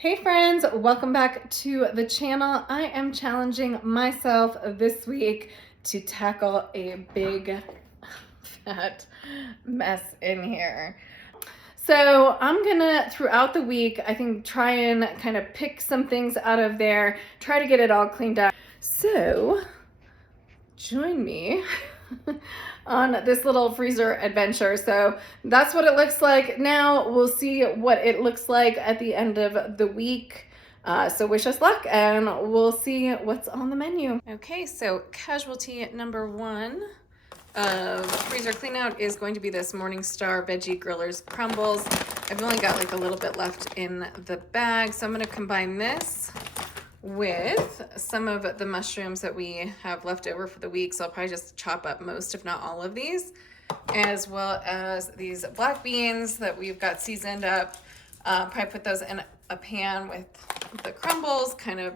Hey friends, welcome back to the channel. I am challenging myself this week to tackle a big fat mess in here. So I'm gonna, throughout the week, I think try and kind of pick some things out of there, try to get it all cleaned up. So join me on this little freezer adventure. So that's what it looks like now. We'll see what it looks like at the end of the week. So wish us luck and we'll see what's on the menu. Okay, so casualty number one of freezer clean out is going to be this Morningstar Veggie Grillers Crumbles. I've only got like a little bit left in the bag, so I'm going to combine this with some of the mushrooms that we have left over for the week. So I'll probably just chop up most, if not all of these, as well as these black beans that we've got seasoned up. Probably put those in a pan with the crumbles, kind of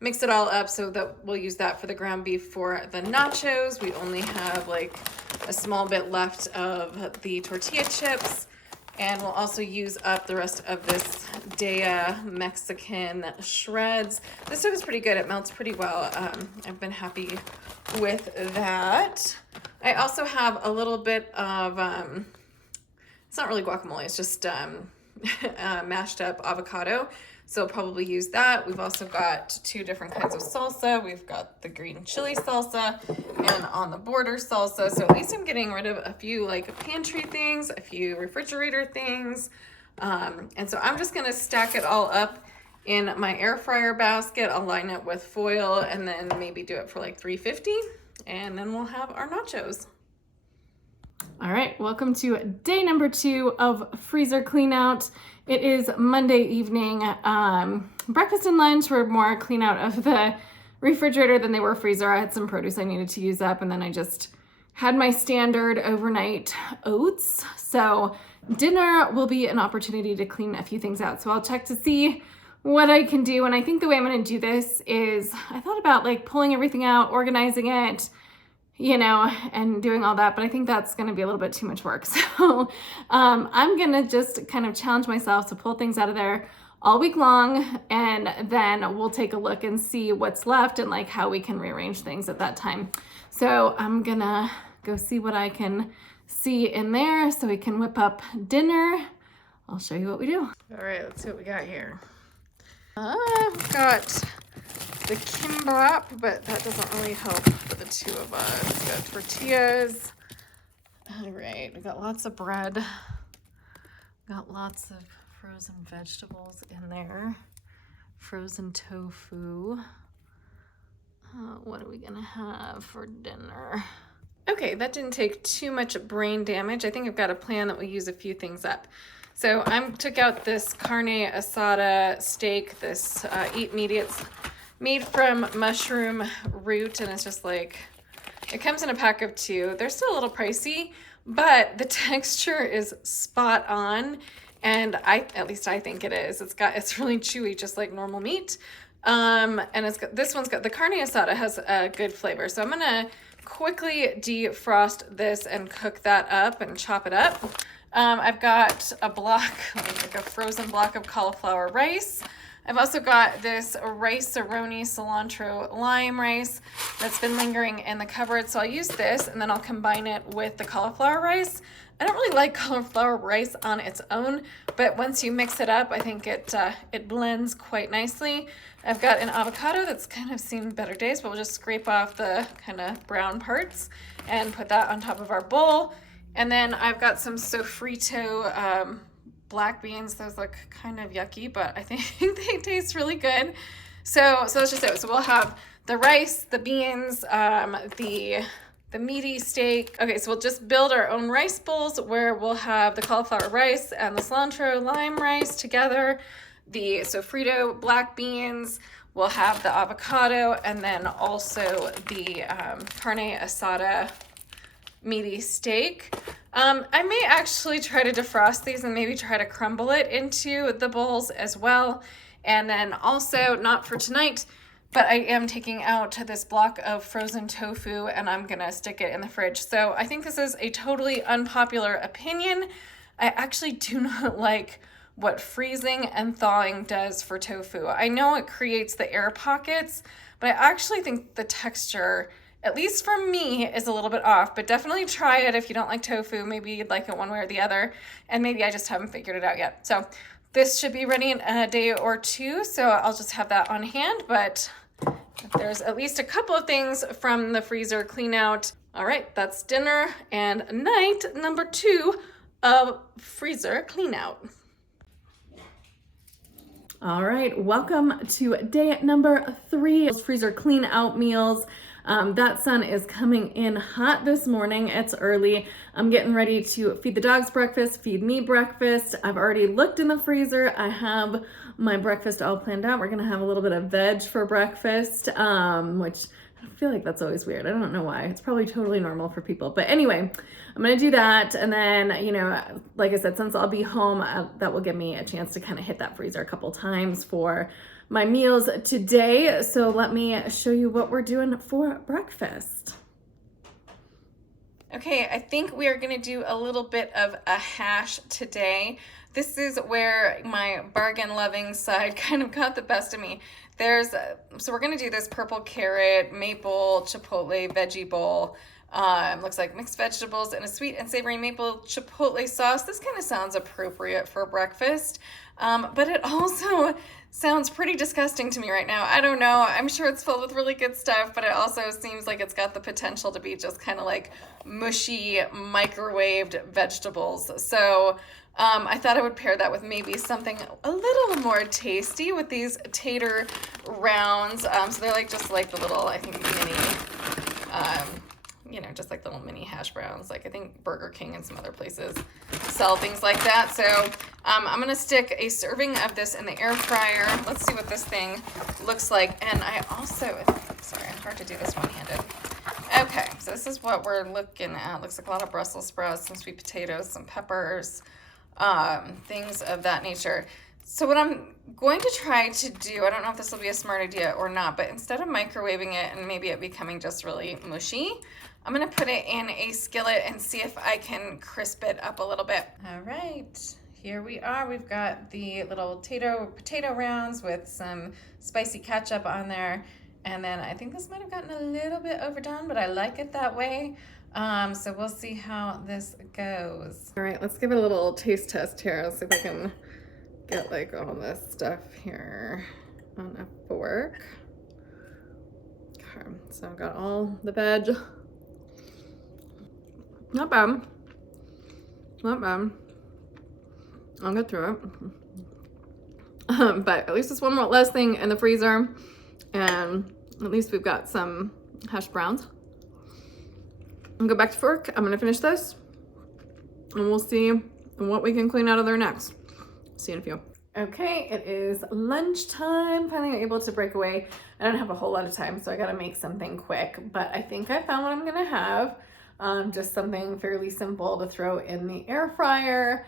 mix it all up so that we'll use that for the ground beef for the nachos. We only have like a small bit left of the tortilla chips. And we'll also use up the rest of this Daya Mexican shreds. This stuff is pretty good. It melts pretty well. I've been happy with that. I also have a little bit of, it's not really guacamole, it's just mashed up avocado. So I'll probably use that. We've also got two different kinds of salsa. We've got the green chili salsa and on the border salsa. So at least I'm getting rid of a few like pantry things, a few refrigerator things. And so I'm just gonna stack it all up in my air fryer basket. I'll line it with foil and then maybe do it for like 350, and then we'll have our nachos. All right, welcome to day number 2 of freezer clean out. It is Monday evening. Breakfast and lunch were more clean out of the refrigerator than they were freezer. I had some produce I needed to use up, and then I just had my standard overnight oats. So dinner will be an opportunity to clean a few things out. So I'll check to see what I can do. And I think the way I'm gonna do this is, I thought about like pulling everything out, organizing it, you know, and doing all that, but I think that's gonna be a little bit too much work. So I'm gonna just kind of challenge myself to pull things out of there all week long, and then we'll take a look and see what's left and like how we can rearrange things at that time. So I'm gonna go see what I can see in there so we can whip up dinner. I'll show you what we do. All right, let's see what we got here. We've got the kimbap, but that doesn't really help for the two of us. We've got tortillas. All right, we got lots of bread. Got lots of frozen vegetables in there. Frozen tofu. What are we gonna have for dinner? Okay, that didn't take too much brain damage. I think I've got a plan that we'll use a few things up. So I took out this carne asada steak, this Eat Meat. It's made from mushroom root, and it's just like, it comes in a pack of 2. They're still a little pricey, but the texture is spot on, and at least I think it is. It's really chewy, just like normal meat. And this one's got, the carne asada has a good flavor. So I'm gonna quickly defrost this and cook that up and chop it up. I've got a block, like a frozen block of cauliflower rice. I've also got this rice-a-roni cilantro lime rice that's been lingering in the cupboard. So I'll use this and then I'll combine it with the cauliflower rice. I don't really like cauliflower rice on its own, but once you mix it up, I think it blends quite nicely. I've got an avocado that's kind of seen better days, but we'll just scrape off the kind of brown parts and put that on top of our bowl. And then I've got some sofrito black beans. Those look kind of yucky, but I think they taste really good. So that's just it. So we'll have the rice, the beans, the meaty steak. Okay, so we'll just build our own rice bowls where we'll have the cauliflower rice and the cilantro lime rice together, the sofrito black beans, we'll have the avocado, and then also the carne asada meaty steak. I may actually try to defrost these and maybe try to crumble it into the bowls as well. And then also, not for tonight, but I am taking out this block of frozen tofu and I'm gonna stick it in the fridge. So I think this is a totally unpopular opinion. I actually do not like what freezing and thawing does for tofu. I know it creates the air pockets, but I actually think the texture, at least for me, is a little bit off. But definitely try it if you don't like tofu. Maybe you'd like it one way or the other, and maybe I just haven't figured it out yet. So this should be ready in a day or two, so I'll just have that on hand. But there's at least a couple of things from the freezer clean out. All right, that's dinner and night number 2 of freezer clean out. All right, welcome to day number 3 of freezer clean out meals. That sun is coming in hot this morning. It's early. I'm getting ready to feed the dogs breakfast, feed me breakfast. I've already looked in the freezer. I have my breakfast all planned out. We're gonna have a little bit of veg for breakfast, which I feel like that's always weird. I don't know why. It's probably totally normal for people. But anyway, I'm going to do that. And then, you know, like I said, since I'll be home, that will give me a chance to kind of hit that freezer a couple times for my meals today. So let me show you what we're doing for breakfast. Okay, I think we are going to do a little bit of a hash today. This is where my bargain loving side kind of got the best of me. So we're gonna do this purple carrot, maple, chipotle veggie bowl. Looks like mixed vegetables and a sweet and savory maple chipotle sauce. This kind of sounds appropriate for breakfast, but it also sounds pretty disgusting to me right now. I don't know. I'm sure it's filled with really good stuff, but it also seems like it's got the potential to be just kind of like mushy microwaved vegetables. So I thought I would pair that with maybe something a little more tasty with these tater rounds. So they're like just like the little, I think, mini, you know, just like little mini hash browns. Like I think Burger King and some other places sell things like that. So I'm gonna stick a serving of this in the air fryer. Let's see what this thing looks like. And I also, sorry, hard to do this one-handed. Okay, so this is what we're looking at. Looks like a lot of Brussels sprouts, some sweet potatoes, some peppers, things of that nature. So what I'm going to try to do, I don't know if this will be a smart idea or not, but instead of microwaving it and maybe it becoming just really mushy, I'm going to put it in a skillet and see if I can crisp it up a little bit. All right, here we are. We've got the little potato rounds with some spicy ketchup on there. And then I think this might have gotten a little bit overdone, but I like it that way. So we'll see how this goes. All right, let's give it a little taste test here. Let's see if I can get like all this stuff here on a fork. Okay, so I've got all the veg. Not bad. Not bad. I'll get through it. But at least it's one more less thing in the freezer. And at least we've got some hash browns. I'll go back to fork. I'm gonna finish this and we'll see what we can clean out of there next. See you in a few. Okay, it is lunchtime. Finally able to break away. I don't have a whole lot of time, so I gotta make something quick, but I think I found what I'm gonna have. Just something fairly simple to throw in the air fryer.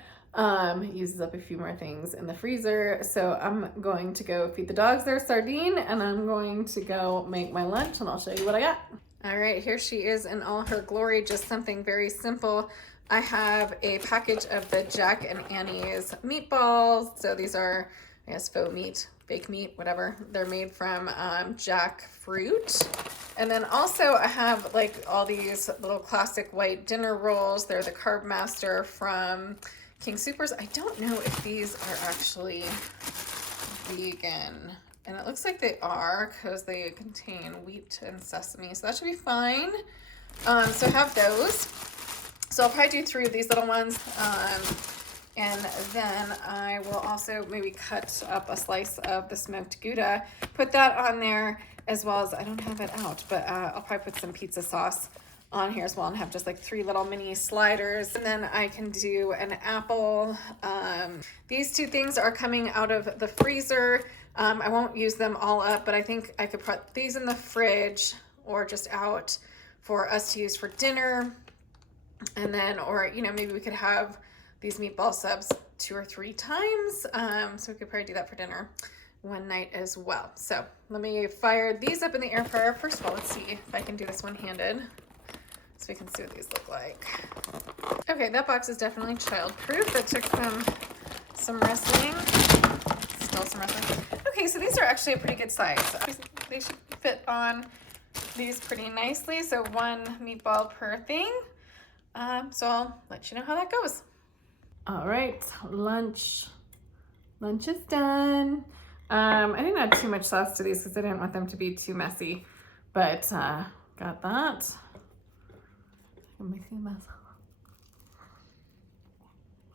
Uses up a few more things in the freezer. So I'm going to go feed the dogs their sardine and I'm going to go make my lunch and I'll show you what I got. All right, here she is in all her glory, just something very simple. I have a package of the Jack and Annie's meatballs. So these are, I guess, faux meat, fake meat, whatever. They're made from jackfruit. And then also I have like all these little classic white dinner rolls. They're the Carb Master from King Soopers. I don't know if these are actually vegan. And it looks like they are because they contain wheat and sesame. So that should be fine. So I have those. So I'll probably do 3 of these little ones. And then I will also maybe cut up a slice of the smoked Gouda, put that on there, as well as, I don't have it out, but I'll probably put some pizza sauce on here as well and have just like 3 little mini sliders. And then I can do an apple. These 2 things are coming out of the freezer. I won't use them all up, but I think I could put these in the fridge or just out for us to use for dinner. And then, or, you know, maybe we could have these meatball subs 2 or 3 times. So we could probably do that for dinner one night as well. So let me fire these up in the air fryer. First of all, let's see if I can do this one-handed so we can see what these look like. Okay, that box is definitely child-proof. That took them some wrestling. Still some wrestling. Okay, so these are actually a pretty good size. They should fit on these pretty nicely. So 1 meatball per thing. So I'll let you know how that goes. All right, lunch is done. I didn't add too much sauce to these because I didn't want them to be too messy, but got that.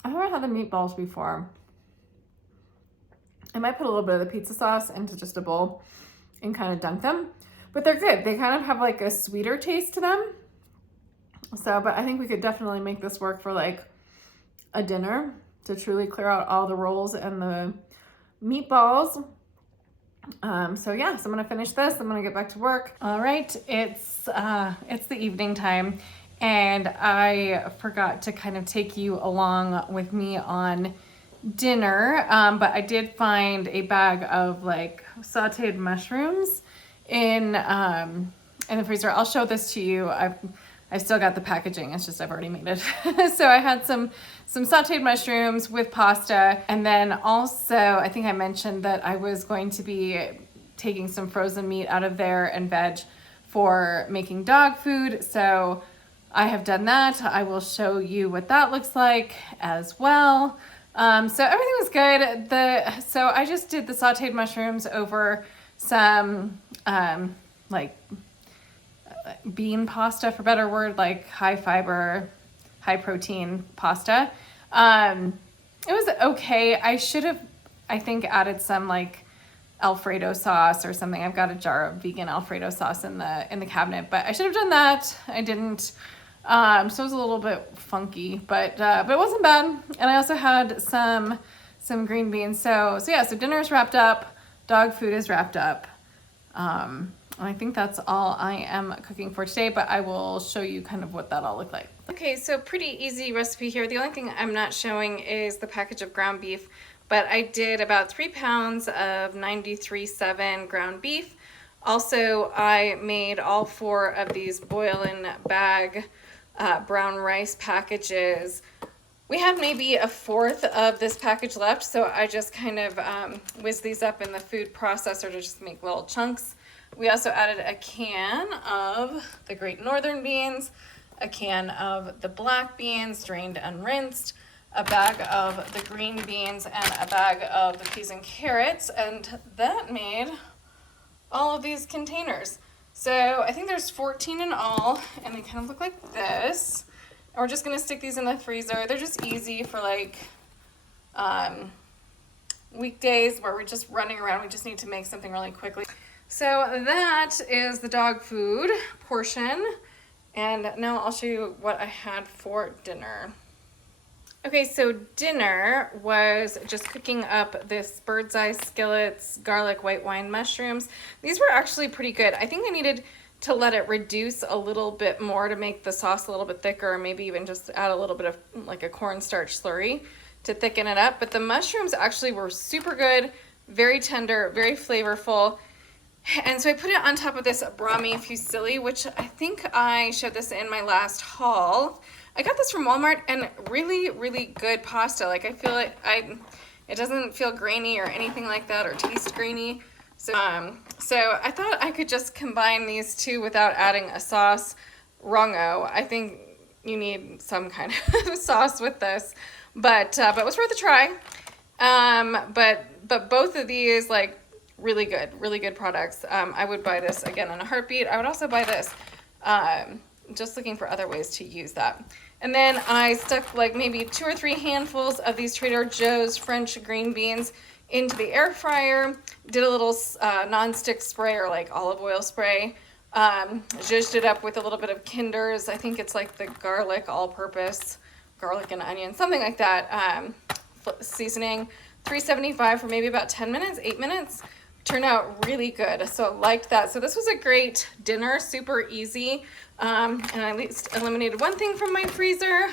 I've never had the meatballs before. I might put a little bit of the pizza sauce into just a bowl and kind of dunk them, but they're good. They kind of have like a sweeter taste to them. So, but I think we could definitely make this work for like a dinner to truly clear out all the rolls and the meatballs. So yeah, so I'm gonna finish this. I'm gonna get back to work. All right, it's the evening time, and I forgot to kind of take you along with me on dinner, but I did find a bag of like sauteed mushrooms in the freezer. I'll show this to you. I've still got the packaging. It's just I've already made it. So I had some sauteed mushrooms with pasta, and then also I think I mentioned that I was going to be taking some frozen meat out of there and veg for making dog food. So I have done that. I will show you what that looks like as well. So everything was good. So I just did the sauteed mushrooms over some like bean pasta, for better word, like high fiber, high protein pasta. It was okay. I should have, I think, added some like Alfredo sauce or something. I've got a jar of vegan Alfredo sauce in the cabinet, but I should have done that. I didn't. So it was a little bit funky, but it wasn't bad. And I also had some green beans. So yeah, so dinner is wrapped up. Dog food is wrapped up. I think that's all I am cooking for today, but I will show you kind of what that all looked like. Okay, so pretty easy recipe here. The only thing I'm not showing is the package of ground beef, but I did about 3 pounds of 93.7 ground beef. Also, I made all 4 of these boil in bag brown rice packages. We had maybe a 1/4 of this package left, so I just kind of whizzed these up in the food processor to just make little chunks. We also added a can of the Great Northern beans, a can of the black beans, drained and rinsed, a bag of the green beans, and a bag of the peas and carrots, and that made all of these containers. So I think there's 14 in all, and they kind of look like this. And we're just gonna stick these in the freezer. They're just easy for like weekdays where we're just running around. We just need to make something really quickly. So that is the dog food portion. And now I'll show you what I had for dinner. Okay, so dinner was just cooking up this Bird's Eye Skillets garlic white wine mushrooms. These were actually pretty good. I think I needed to let it reduce a little bit more to make the sauce a little bit thicker, or maybe even just add a little bit of like a cornstarch slurry to thicken it up. But the mushrooms actually were super good, very tender, very flavorful. And so I put it on top of this Brahmi fusilli, which I think I showed this in my last haul. I got this from Walmart, and really, really good pasta. Like I feel like it doesn't feel grainy or anything like that, or taste grainy. So I thought I could just combine these two without adding a sauce. Wrong-o. I think you need some kind of sauce with this, but it was worth a try. But both of these, like, really good products. I would buy this again in a heartbeat. I would also buy this. Just looking for other ways to use that. And then I stuck like maybe 2 or 3 handfuls of these Trader Joe's French green beans into the air fryer. Did a little non-stick spray, or like olive oil spray. Zhuzhed it up with a little bit of Kinder's. I think it's like the garlic all-purpose, garlic and onion, something like that. Seasoning, 375 for maybe about 10 minutes, 8 minutes. Turned out really good, so I liked that. So this was a great dinner, super easy, and I at least eliminated one thing from my freezer.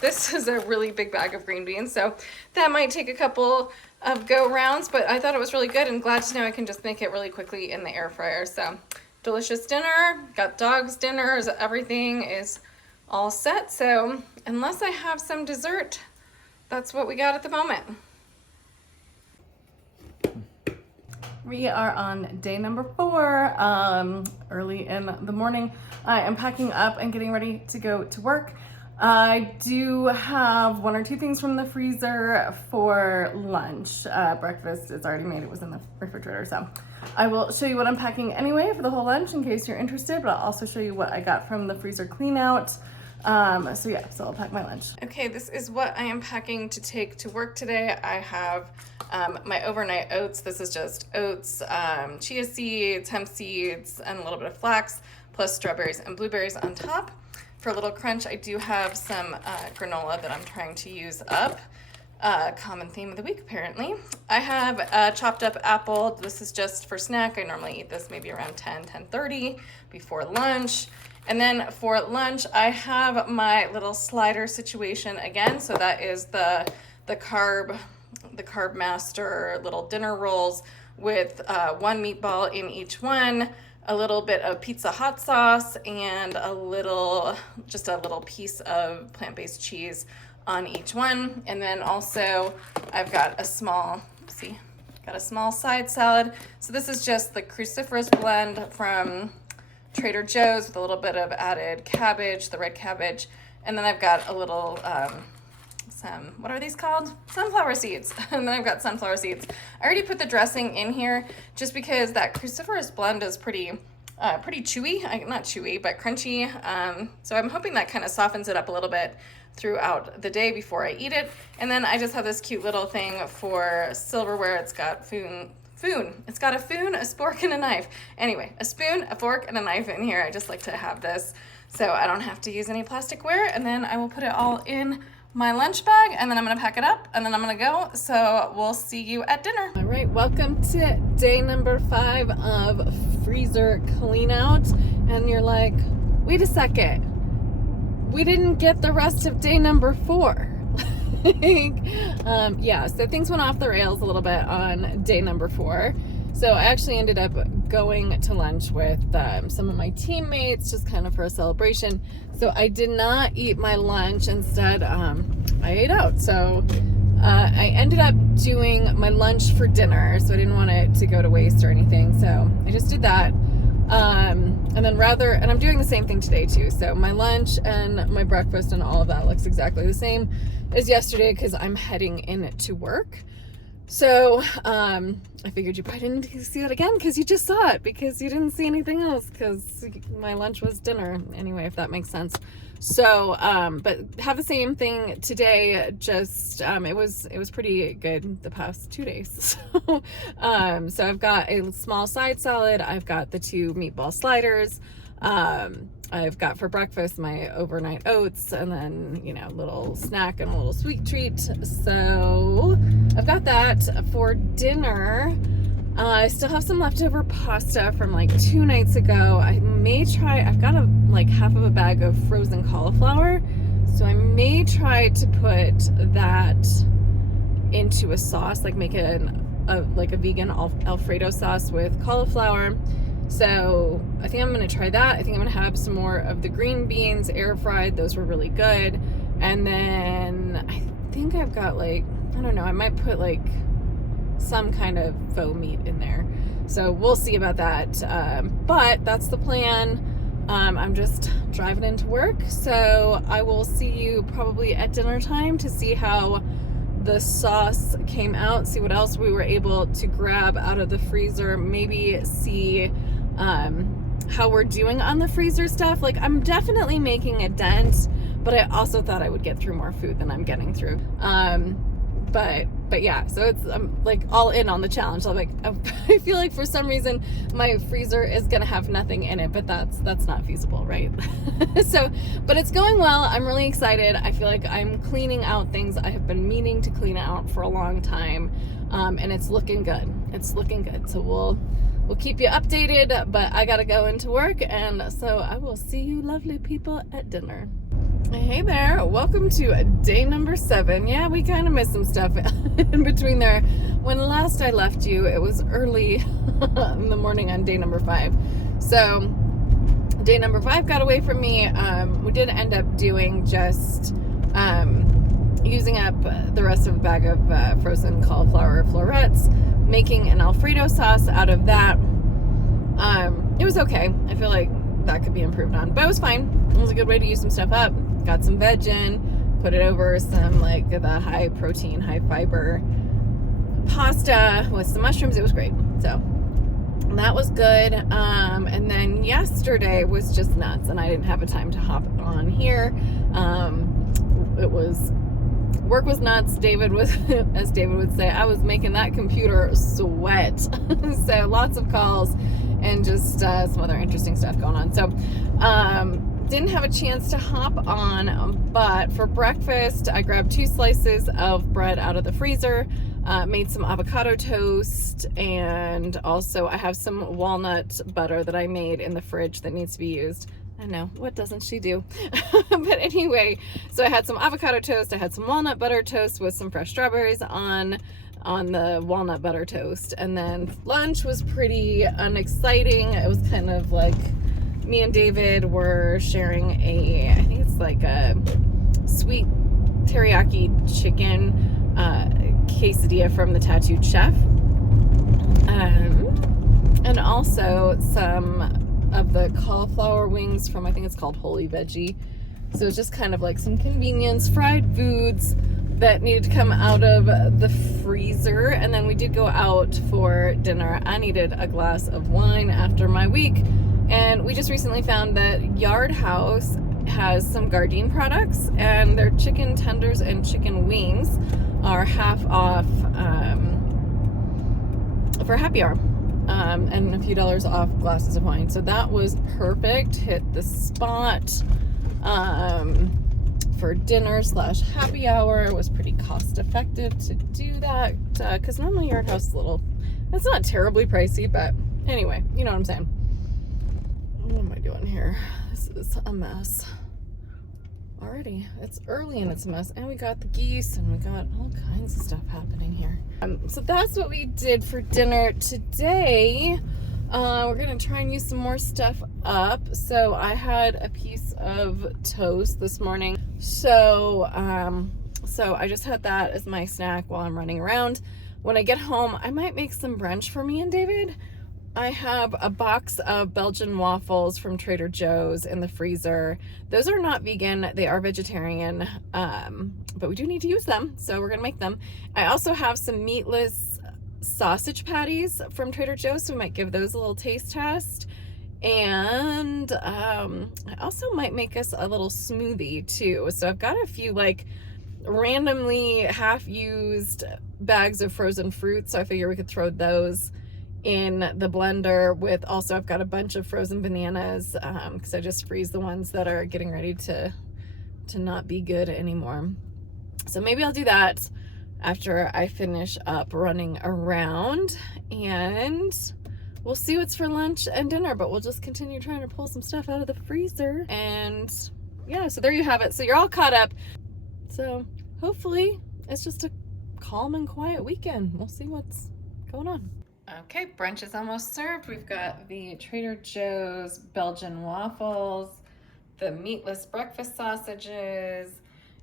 This is a really big bag of green beans, so that might take a couple of go rounds, but I thought it was really good, and glad to know I can just make it really quickly in the air fryer. So delicious dinner, got dogs dinners, everything is all set. So unless I have some dessert, that's what we got at the moment. We are on day number 4, early in the morning. I am packing up and getting ready to go to work. I do have 1 or 2 things from the freezer for lunch. Breakfast is already made, it was in the refrigerator, so I will show you what I'm packing anyway for the whole lunch in case you're interested, but I'll also show you what I got from the freezer clean out. So I'll pack my lunch. Okay, this is what I am packing to take to work today. I have my overnight oats. This is just oats, chia seeds, hemp seeds, and a little bit of flax, plus strawberries and blueberries on top. For a little crunch, I do have some granola that I'm trying to use up. Common theme of the week, apparently. I have a chopped up apple. This is just for snack. I normally eat this maybe around 10:30 before lunch. And then for lunch, I have my little slider situation again. So that is the Carb Master little dinner rolls with 1 meatball in each one, a little bit of pizza hot sauce, and just a little piece of plant-based cheese on each one. And then also I've got a small side salad. So this is just the cruciferous blend from Trader Joe's with a little bit of added cabbage, the red cabbage, and then I've got a little what are these called? Sunflower seeds. And then I've got sunflower seeds. I already put the dressing in here just because that cruciferous blend is pretty chewy. Not chewy, but crunchy. So I'm hoping that kind of softens it up a little bit throughout the day before I eat it. And then I just have this cute little thing for silverware. It's got It's got a spoon, a fork, and a knife. Anyway, a spoon, a fork, and a knife in here. I just like to have this so I don't have to use any plasticware. And then I will put it all in my lunch bag, and then I'm gonna pack it up, and then I'm gonna go. So we'll see you at dinner. All right, welcome to day number 5 of freezer clean out. And you're like, wait a second, we didn't get the rest of day number 4. So things went off the rails a little bit on day number 4. So I actually ended up going to lunch with some of my teammates, just kind of for a celebration. So I did not eat my lunch. Instead, I ate out. So I ended up doing my lunch for dinner. So I didn't want it to go to waste or anything. So I just did that. And I'm doing the same thing today too. So my lunch and my breakfast and all of that looks exactly the same as yesterday because I'm heading in to work. So I figured you probably didn't see it again because you just saw it because you didn't see anything else because my lunch was dinner anyway, if that makes sense. So, but have the same thing today. Just it was pretty good the past 2 days. So, so I've got a small side salad. I've got the 2 meatball sliders. I've got for breakfast my overnight oats, and then, a little snack and a little sweet treat. So I've got that. For dinner, I still have some leftover pasta from like 2 nights ago. I've got half of a bag of frozen cauliflower. So I may try to put that into a sauce, like make a vegan Alfredo sauce with cauliflower. So I think I'm going to try that. I think I'm going to have some more of the green beans air fried. Those were really good. And then I think I've got I might put some kind of faux meat in there. So we'll see about that. But that's the plan. I'm just driving into work. So I will see you probably at dinner time to see how the sauce came out, see what else we were able to grab out of the freezer, maybe see how we're doing on the freezer stuff. I'm definitely making a dent, but I also thought I would get through more food than I'm getting through. But yeah, so it's all in on the challenge. I feel like for some reason my freezer is gonna have nothing in it, but that's not feasible, right? So, but it's going well. I'm really excited. I feel like I'm cleaning out things I have been meaning to clean out for a long time, and it's looking good. It's looking good. So we'll keep you updated, but I gotta go into work, and so I will see you lovely people at dinner. Hey there, welcome to day number 7. Yeah, we kind of missed some stuff in between there. When last I left you, it was early in the morning on day number 5. So day number 5 got away from me. We did end up doing just using up the rest of a bag of frozen cauliflower florets. making an Alfredo sauce out of that. It was okay. I feel like that could be improved on, but it was fine. It was a good way to use some stuff up. Got some veg in, put it over some like the high protein, high fiber pasta with some mushrooms. It was great. So that was good. And then yesterday was just nuts, and I didn't have a time to hop on here. Work was nuts. David was, as David would say, I was making that computer sweat. So lots of calls and just some other interesting stuff going on. So didn't have a chance to hop on, but for breakfast I grabbed 2 slices of bread out of the freezer, made some avocado toast, and also I have some walnut butter that I made in the fridge that needs to be used. I know, what doesn't she do? But anyway, so I had some avocado toast, I had some walnut butter toast with some fresh strawberries on the walnut butter toast. And then lunch was pretty unexciting. It was kind of like me and David were sharing I think it's like a sweet teriyaki chicken quesadilla from the Tattooed Chef. And also some of the cauliflower wings from, I think it's called Holy Veggie. So it's just kind of like some convenience fried foods that needed to come out of the freezer. And then we did go out for dinner. I needed a glass of wine after my week, and we just recently found that Yard House has some Gardein products, and their chicken tenders and chicken wings are half off for happy hour. And a few dollars off glasses of wine. So that was perfect. Hit the spot for dinner / happy hour. It was pretty cost effective to do that, because normally Yard House is it's not terribly pricey, but anyway, you know what I'm saying. What am I doing here? This is a mess already. It's early and it's a mess, and we got the geese and we got all kinds of stuff happening here. So that's what we did for dinner today. We're gonna try and use some more stuff up. So I had a piece of toast this morning, so I just had that as my snack while I'm running around. When I get home, I might make some brunch for me and David. I have a box of Belgian waffles from Trader Joe's in the freezer. Those are not vegan, they are vegetarian, but we do need to use them, so we're gonna make them. I also have some meatless sausage patties from Trader Joe's, so we might give those a little taste test. And I also might make us a little smoothie too. So I've got a few like randomly half-used bags of frozen fruit, so I figure we could throw those in the blender with, also I've got a bunch of frozen bananas, because I just freeze the ones that are getting ready to not be good anymore. So maybe I'll do that after I finish up running around, and we'll see what's for lunch and dinner, but we'll just continue trying to pull some stuff out of the freezer. And yeah, so there you have it. So you're all caught up. So hopefully it's just a calm and quiet weekend. We'll see what's going on. Okay, brunch is almost served. We've got the Trader Joe's Belgian waffles, the meatless breakfast sausages,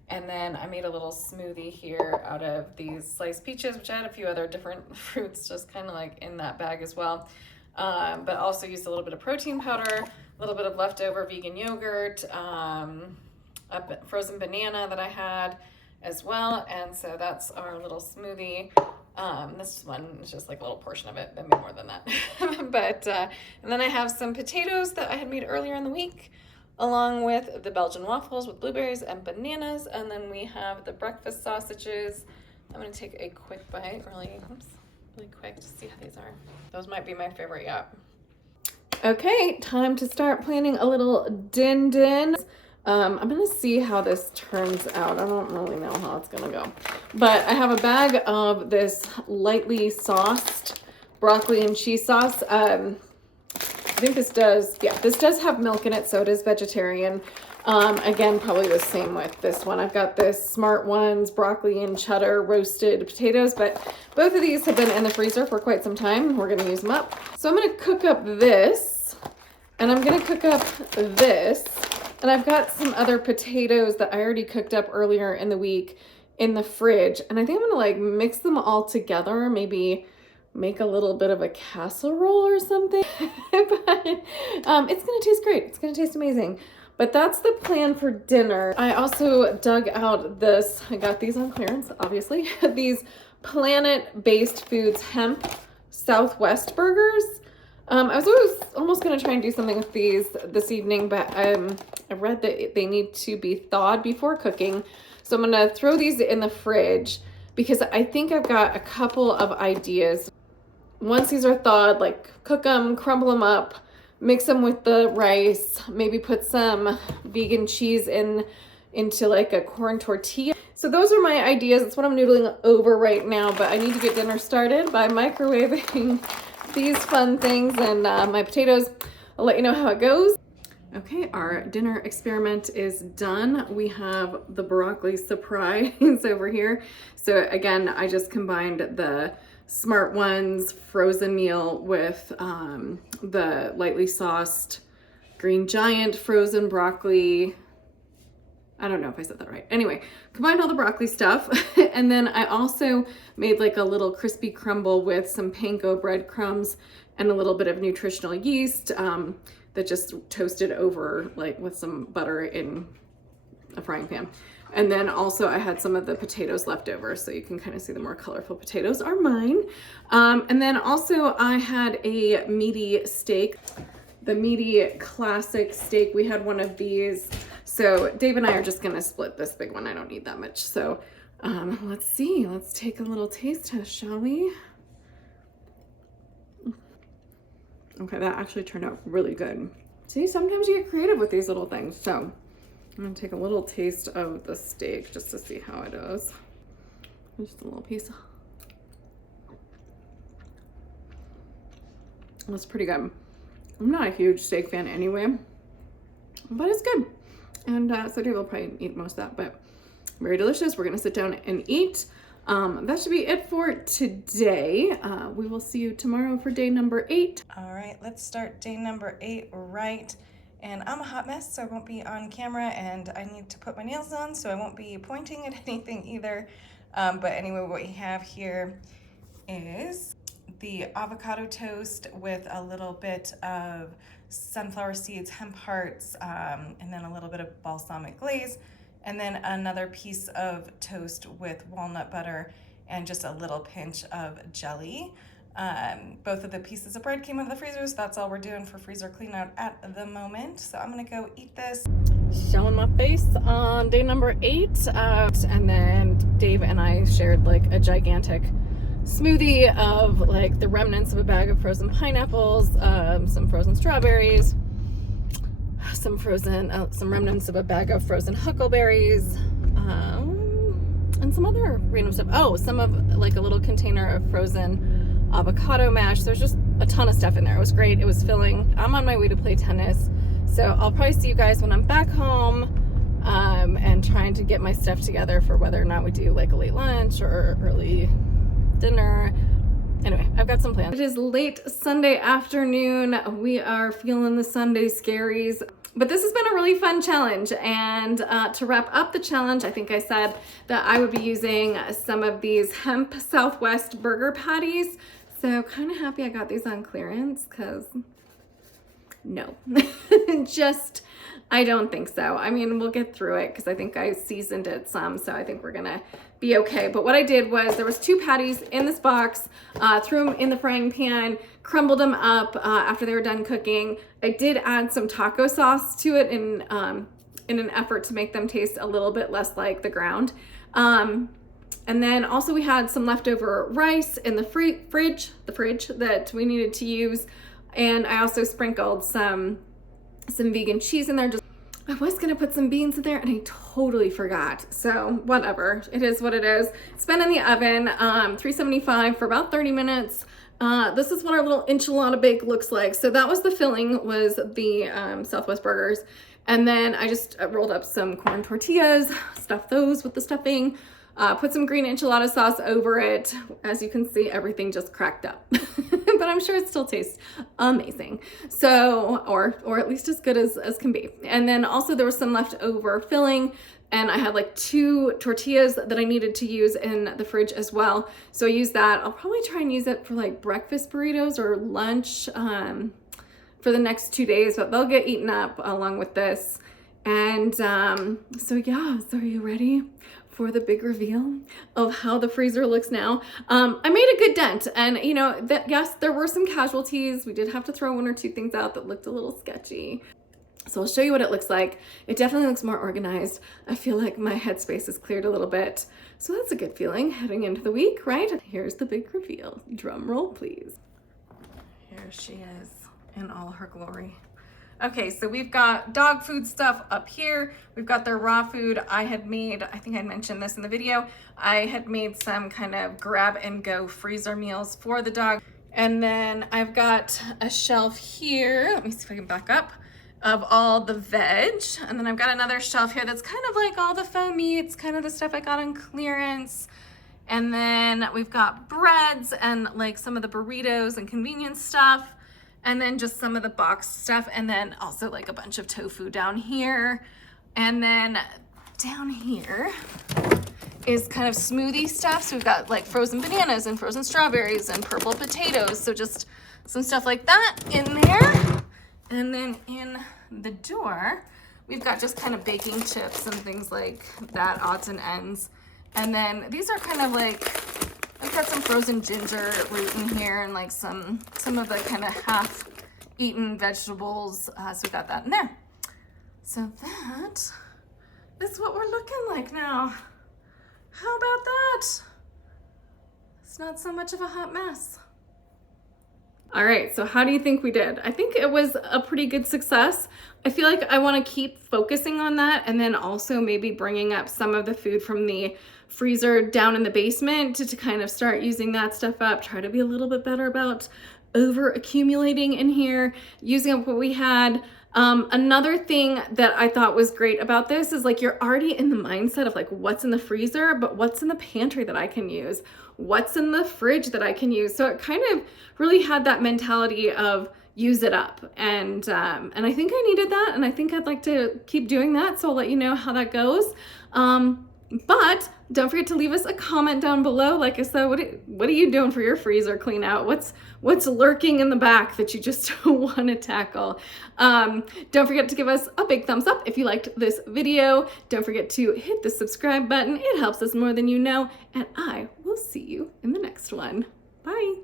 and then I made a little smoothie here out of these sliced peaches, which I had a few other different fruits just kind of like in that bag as well. But also used a little bit of protein powder, a little bit of leftover vegan yogurt, a frozen banana that I had as well. And so that's our little smoothie. This one is just like a little portion of it, maybe more than that. But and then I have some potatoes that I had made earlier in the week, along with the Belgian waffles with blueberries and bananas. And then we have the breakfast sausages. I'm gonna take a quick bite, really quick, to see how these are. Those might be my favorite yet. Okay, time to start planning a little din. I'm gonna see how this turns out. I don't really know how it's gonna go, but I have a bag of this lightly sauced broccoli and cheese sauce. I think this does have milk in it, so it is vegetarian. Again, probably the same with this one. I've got this Smart Ones broccoli and cheddar roasted potatoes, but both of these have been in the freezer for quite some time. We're gonna use them up. So I'm gonna cook up this, and I'm gonna cook up this. And I've got some other potatoes that I already cooked up earlier in the week in the fridge. And I think I'm gonna like mix them all together, maybe make a little bit of a casserole or something. But it's gonna taste great. It's gonna taste amazing. But that's the plan for dinner. I also dug out this, I got these on clearance, obviously, these Planet-Based Foods hemp Southwest burgers. I was almost gonna try and do something with these this evening, but I read that they need to be thawed before cooking. So I'm gonna throw these in the fridge because I think I've got a couple of ideas. Once these are thawed, like cook them, crumble them up, mix them with the rice, maybe put some vegan cheese into like a corn tortilla. So those are my ideas. That's what I'm noodling over right now, but I need to get dinner started by microwaving these fun things and my potatoes. I'll let you know how it goes. Okay, our dinner experiment is done. We have the broccoli surprise over here. So again, I just combined the Smart Ones frozen meal with the lightly sauced Green Giant frozen broccoli. I don't know if I said that right. Anyway, combined all the broccoli stuff. And then I also made like a little crispy crumble with some panko breadcrumbs and a little bit of nutritional yeast that just toasted over like with some butter in a frying pan. And then also I had some of the potatoes left over, so you can kind of see the more colorful potatoes are mine. And then also I had a meaty steak, the meaty classic steak. We had one of these. So Dave and I are just gonna split this big one. I don't need that much. So let's see, let's take a little taste test, shall we? Okay, that actually turned out really good. See, sometimes you get creative with these little things. So I'm gonna take a little taste of the steak just to see how it is. Just a little piece. That's pretty good. I'm not a huge steak fan anyway, but it's good. And so Dave will probably eat most of that, but very delicious. We're gonna sit down and eat. That should be it for today. We will see you tomorrow for day number 8. All right, let's start day number 8 right. And I'm a hot mess, so I won't be on camera, and I need to put my nails on, so I won't be pointing at anything either. But anyway, what we have here is the avocado toast with a little bit of sunflower seeds, hemp hearts, and then a little bit of balsamic glaze, and then another piece of toast with walnut butter and just a little pinch of jelly. Both of the pieces of bread came out of the freezer, so that's all we're doing for freezer clean out at the moment. So I'm gonna go eat this. Showing my face on day number 8, and then Dave and I shared like a gigantic smoothie of like the remnants of a bag of frozen pineapples, some frozen strawberries, some remnants of a bag of frozen huckleberries, and some other random stuff. Oh, some of like a little container of frozen avocado mash. There's just a ton of stuff in there. It was great. It was filling. I'm on my way to play tennis, so I'll probably see you guys when I'm back home, and trying to get my stuff together for whether or not we do like a late lunch or early dinner. Anyway, I've got some plans. It is late Sunday afternoon. We are feeling the Sunday scaries. But this has been a really fun challenge, and to wrap up the challenge, I think I said that I would be using some of these hemp Southwest burger patties. So kind of happy I got these on clearance, because no, just, I don't think so. I mean, we'll get through it because I think I seasoned it some, so I think we're gonna be okay. But what I did was there was 2 patties in this box, threw them in the frying pan, crumbled them up after they were done cooking. I did add some taco sauce to it in an effort to make them taste a little bit less like the ground. And then also we had some leftover rice in the fridge that we needed to use. And I also sprinkled some vegan cheese in there. I was gonna put some beans in there and I totally forgot. So whatever, it is what it is. It's been in the oven, 375 for about 30 minutes. This is what our little enchilada bake looks like. So that was the filling, was the Southwest burgers. And then I just rolled up some corn tortillas, stuffed those with the stuffing, put some green enchilada sauce over it. As you can see, everything just cracked up. but I'm sure it still tastes amazing. So, or at least as good as can be. And then also there was some leftover filling, and I had like 2 tortillas that I needed to use in the fridge as well. So I used that. I'll probably try and use it for like breakfast burritos or lunch for the next 2 days, but they'll get eaten up along with this. And so yeah, so are you ready for the big reveal of how the freezer looks now? I made a good dent, and you know, yes, there were some casualties. We did have to throw 1 or 2 things out that looked a little sketchy. So I'll show you what it looks like. It definitely looks more organized. I feel like my headspace is cleared a little bit. So that's a good feeling heading into the week, right? Here's the big reveal. Drum roll, please. Here she is in all her glory. Okay, so we've got dog food stuff up here. We've got their raw food. I had made, I think I mentioned this in the video, I had made some kind of grab and go freezer meals for the dog. And then I've got a shelf here. Let me see if I can back up. Of all the veg, and then I've got another shelf here that's kind of like all the faux meats, kind of the stuff I got on clearance. And then we've got breads and like some of the burritos and convenience stuff, and then just some of the boxed stuff, and then also like a bunch of tofu down here. And then down here is kind of smoothie stuff. So we've got like frozen bananas and frozen strawberries and purple potatoes, so just some stuff like that in there. And then in the door, we've got just kind of baking chips and things like that, odds and ends. And then these are kind of like, I've got some frozen ginger root in here, and like some of the kind of half-eaten vegetables. So we got that in there. So that is what we're looking like now. How about that? It's not so much of a hot mess. All right, so how do you think we did? I think it was a pretty good success. I feel like I want to keep focusing on that, and then also maybe bringing up some of the food from the freezer down in the basement to kind of start using that stuff up, try to be a little bit better about over accumulating in here, using up what we had. Another thing that I thought was great about this is like you're already in the mindset of like what's in the freezer, but what's in the pantry that I can use, what's in the fridge that I can use. So it kind of really had that mentality of use it up, and I think I needed that, and I think I'd like to keep doing that. So I'll let you know how that goes. But don't forget to leave us a comment down below. Like I said, what are you doing for your freezer clean out? What's lurking in the back that you just don't want to tackle? Don't forget to give us a big thumbs up if you liked this video. Don't forget to hit the subscribe button. It helps us more than you know, and I will see you in the next one.